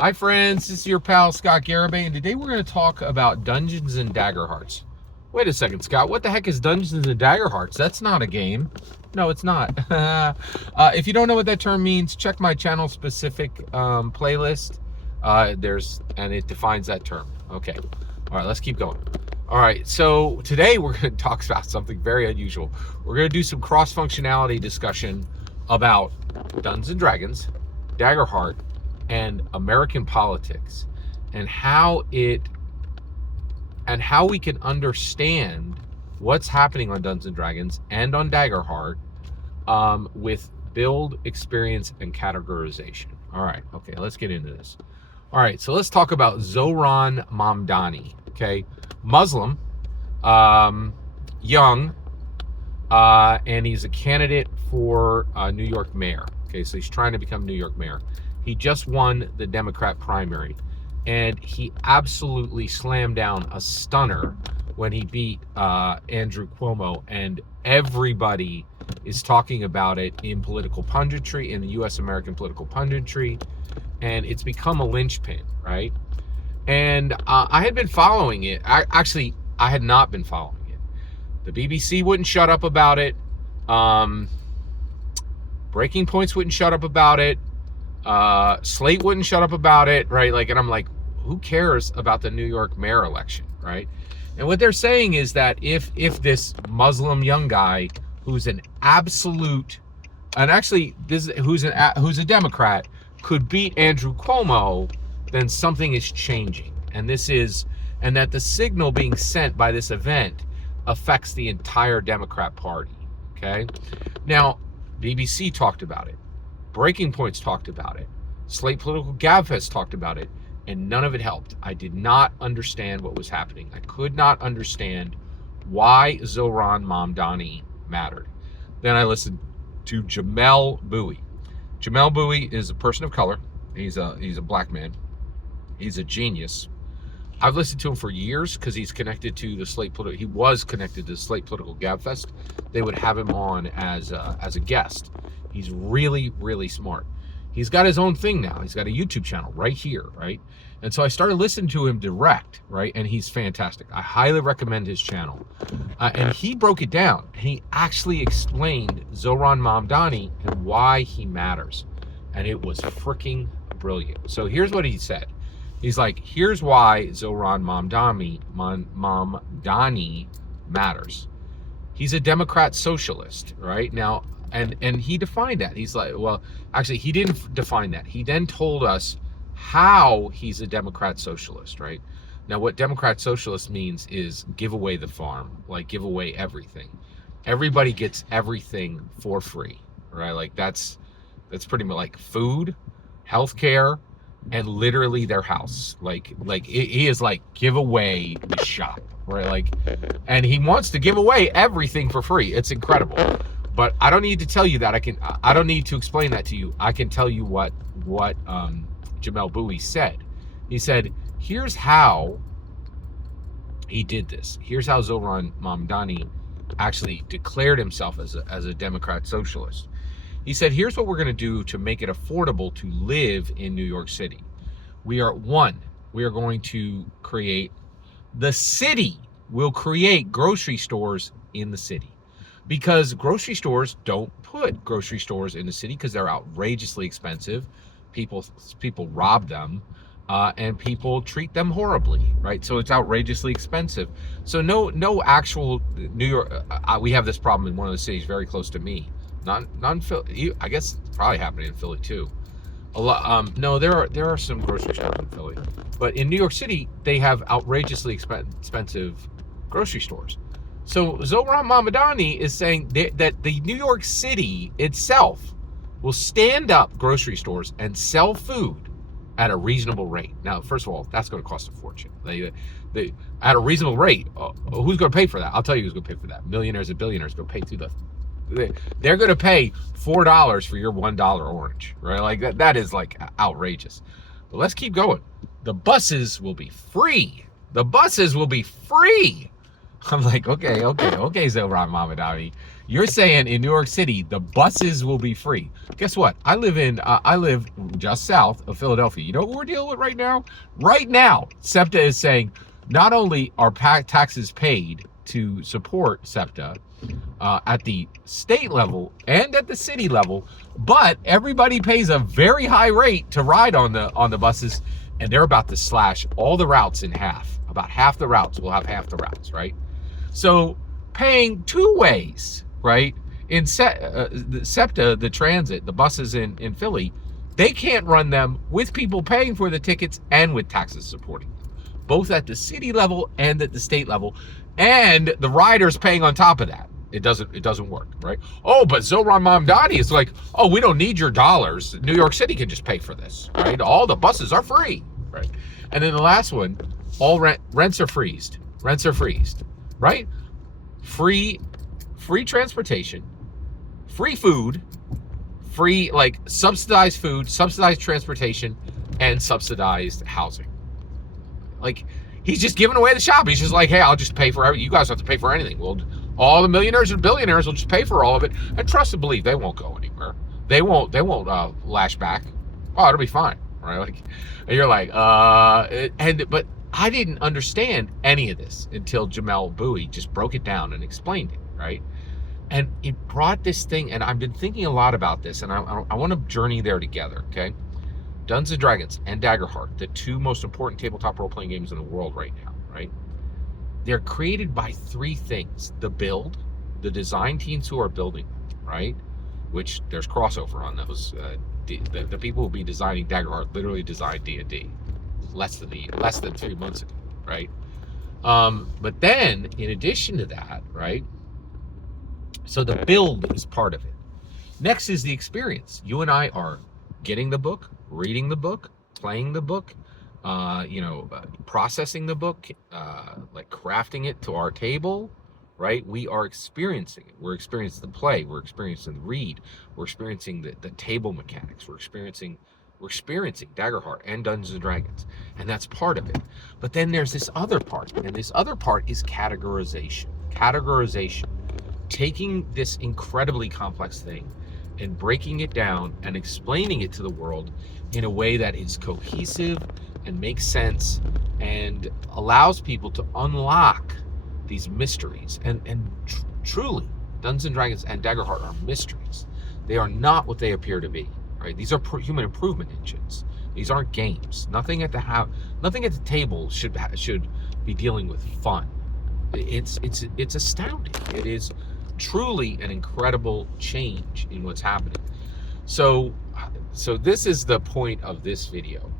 Hi friends, this is your pal Scott Garibay, and today we're going to talk about Dungeons and Daggerhearts. Wait a second, Scott, what the heck is Dungeons and Daggerhearts? That's not a game. No, it's not. If you don't know what that term means, check my channel specific playlist. And it defines that term. Okay. All right, let's keep going. All right, so today we're going to talk about something very unusual. We're going to do some cross-functionality discussion about Dungeons and Dragons, Daggerheart, and American politics, and how we can understand what's happening on Dungeons and Dragons and on Daggerheart with build, experience, and categorization. All right, okay, let's get into this. All right, so let's talk about Zohran Mamdani. Okay, Muslim, young, and he's a candidate for New York mayor. Okay, so he's trying to become New York mayor. He just won the Democrat primary, and he absolutely slammed down a stunner when he beat Andrew Cuomo, and everybody is talking about it in political punditry, in the U.S. American political punditry, and it's become a linchpin, right? And I had been following it. I had not been following it. The BBC wouldn't shut up about it. Breaking Points wouldn't shut up about it. Slate wouldn't shut up about it, right? Like, and I'm like, who cares about the New York mayor election, right? And what they're saying is that if this Muslim young guy who's an absolute, and actually who's a Democrat could beat Andrew Cuomo, then something is changing, and that the signal being sent by this event affects the entire Democrat Party. Okay, now BBC talked about it. Breaking Points talked about it. Slate Political Gabfest talked about it, and none of it helped. I did not understand what was happening. I could not understand why Zohran Mamdani mattered. Then I listened to Jamelle Bouie. Jamelle Bouie is a person of color. He's a black man. He's a genius. I've listened to him for years because he's connected to the Slate Political. He was connected to the Slate Political Gabfest. They would have him on as a guest. He's really, really smart. He's got his own thing now. He's got a YouTube channel right here, right? And so I started listening to him direct, right? And he's fantastic. I highly recommend his channel. And he broke it down. He actually explained Zohran Mamdani and why he matters. And it was freaking brilliant. So here's what he said. He's like, here's why Zohran Mamdani matters. He's a Democrat socialist, right? Now, and he defined that. He's like, well, actually, he didn't define that. He then told us how he's a Democrat socialist, right? Now, what Democrat socialist means is give away the farm, like give away everything. Everybody gets everything for free, right? Like that's pretty much like food, healthcare, and literally their house. Like he is like give away the shop, right? Like, and he wants to give away everything for free. It's incredible. But I don't need to tell you that. I don't need to explain that to you. I can tell you what Jamelle Bouie said. He said, here's how he did this. Here's how Zohran Mamdani actually declared himself as a Democrat socialist. He said, here's what we're going to do to make it affordable to live in New York City. We are going to create, the city will create grocery stores in the city. Because grocery stores don't put grocery stores in the city because they're outrageously expensive. People rob them, and people treat them horribly, right? So it's outrageously expensive. So no actual New York. We have this problem in one of the cities very close to me. Not in Philly. I guess it's probably happening in Philly too. A lot. No, there are some grocery stores in Philly, but in New York City they have outrageously expensive grocery stores. So Zohran Mamdani is saying that the New York City itself will stand up grocery stores and sell food at a reasonable rate. Now, first of all, that's going to cost a fortune. At a reasonable rate, who's going to pay for that? I'll tell you who's going to pay for that. Millionaires and billionaires go pay through they're going to pay $4 for your $1 orange, right? Like that is like outrageous. But let's keep going. The buses will be free. The buses will be free. I'm like, okay, Zohran Mamdani. You're saying in New York City the buses will be free. Guess what? I live just south of Philadelphia. You know what we're dealing with right now? Right now, SEPTA is saying not only are taxes paid to support SEPTA at the state level and at the city level, but everybody pays a very high rate to ride on the buses, and they're about to slash all the routes in half. About half the routes will have half the routes, right? So paying two ways, right? In the SEPTA, the transit, the buses in Philly, they can't run them with people paying for the tickets and with taxes supporting them, both at the city level and at the state level, and the riders paying on top of that. It doesn't work, right? Oh, but Zohran Mamdani is like, oh, we don't need your dollars. New York City can just pay for this, right? All the buses are free, right? And then the last one, all rents are freezed. Rents are freezed, right? Free transportation, free food, free like subsidized food, subsidized transportation, and subsidized housing. Like, he's just giving away the shop. He's just like, hey, I'll just pay for everything. You guys don't have to pay for anything. Well, all the millionaires and billionaires will just pay for all of it, and trust and believe they won't go anywhere. They won't lash back. Oh, it'll be fine, right? Like, and you're like, but I didn't understand any of this until Jamelle Bouie just broke it down and explained it, right? And it brought this thing, and I've been thinking a lot about this, and I want to journey there together, okay? Dungeons & Dragons and Daggerheart, the two most important tabletop role-playing games in the world right now, right? They're created by three things: the build, the design teams who are building them, right? Which there's crossover on those. The people who will be designing Daggerheart literally designed D&D less than 3 months ago, right? But then, in addition to that, right? So the build is part of it. Next is the experience. You and I are getting the book, reading the book, playing the book, processing the book, like crafting it to our table, right? We are experiencing it. We're experiencing the play. We're experiencing the read. We're experiencing the table mechanics. We're experiencing Daggerheart and Dungeons and Dragons, and that's part of it. But then there's this other part, and this other part is categorization. Categorization, taking this incredibly complex thing and breaking it down and explaining it to the world in a way that is cohesive and makes sense and allows people to unlock these mysteries. And truly, Dungeons and Dragons and Daggerheart are mysteries. They are not what they appear to be, right? These are human improvement engines. These aren't games. Nothing at the table should be dealing with fun. It's astounding. It is truly an incredible change in what's happening. So this is the point of this video.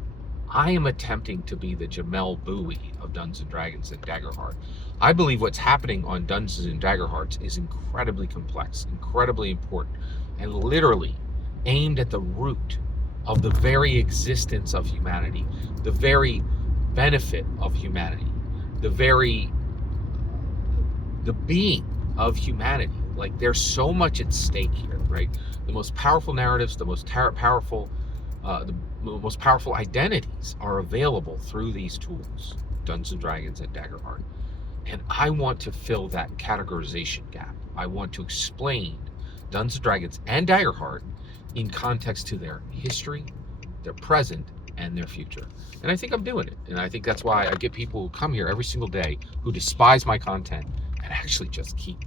I am attempting to be the Jamelle Bouie of Dungeons & Dragons and Daggerheart. I believe what's happening on Dungeons & Daggerhearts is incredibly complex, incredibly important, and literally aimed at the root of the very existence of humanity, the very benefit of humanity, the being of humanity. Like, there's so much at stake here, right? The most powerful narratives, the most powerful identities are available through these tools, Dungeons & Dragons and Daggerheart. And I want to fill that categorization gap. I want to explain Dungeons & Dragons and Daggerheart in context to their history, their present, and their future. And I think I'm doing it. And I think that's why I get people who come here every single day who despise my content and actually just keep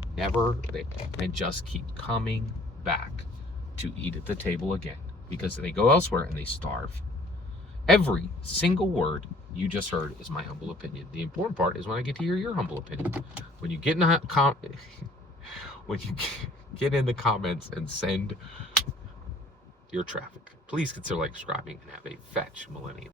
coming back to eat at the table again, because they go elsewhere and they starve. Every single word you just heard is my humble opinion. The important part is when I get to hear your humble opinion. When you get in the comments and send your traffic, please consider subscribing and have a fetch millennium.